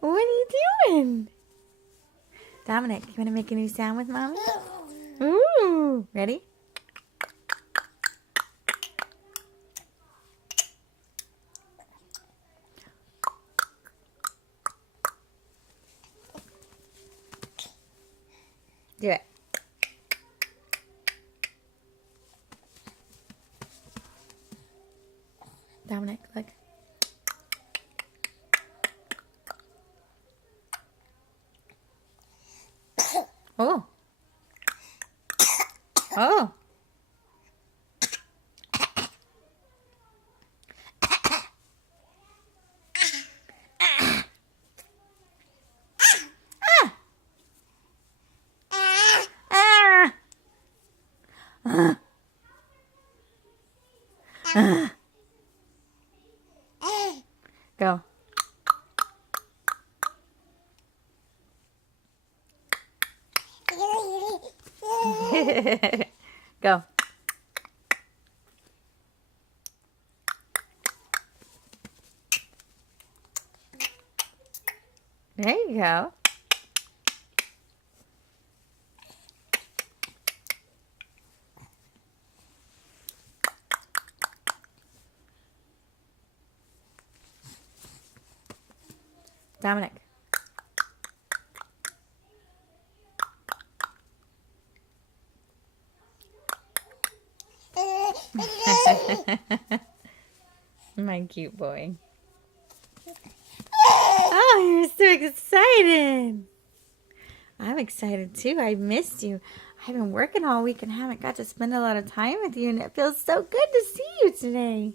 What are you doing? Dominic, you want to make a new sound with Mommy? Ooh, ready? Do it. Dominic, look. Oh. Oh. Go. Go. There you go. Dominic. My cute boy. Oh, you're so excited. I'm excited too. I missed you. I've been working all week and haven't got to spend a lot of time with you, and it feels so good to see you today.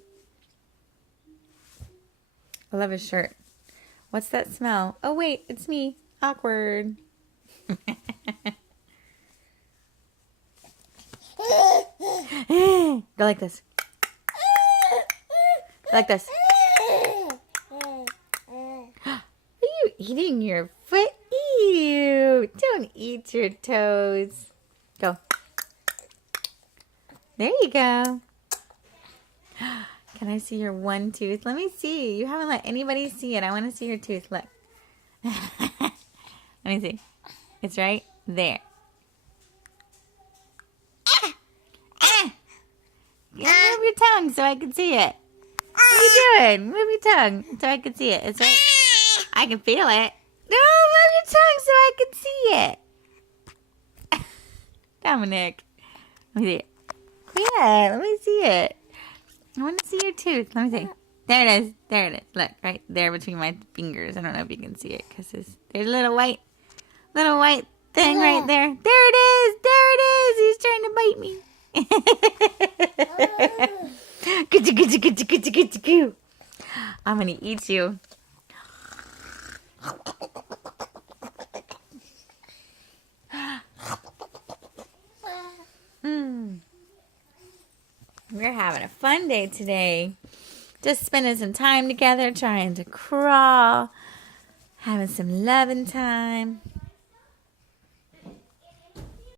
I love his shirt. What's that smell? Oh, wait, it's me. Awkward. Go like this. Go like this. Are you eating your foot? Ew. Don't eat your toes. Go. There you go. Can I see your one tooth? Let me see. You haven't let anybody see it. I want to see your tooth. Look. Let me see. It's right there. Move your tongue so I can see it. What are you doing? Move your tongue so I can see it. It's right. I can feel it. No, move your tongue so I can see it. Dominic. Let me see it. Yeah, let me see it. I want to see your tooth. Let me see. There it is. There it is. Look, right there between my fingers. I don't know if you can see it because there's a little white thing right there. There it is. There it is. He's trying to bite me. I'm going to eat you. We're having a fun day today. Just spending some time together, trying to crawl, having some loving time.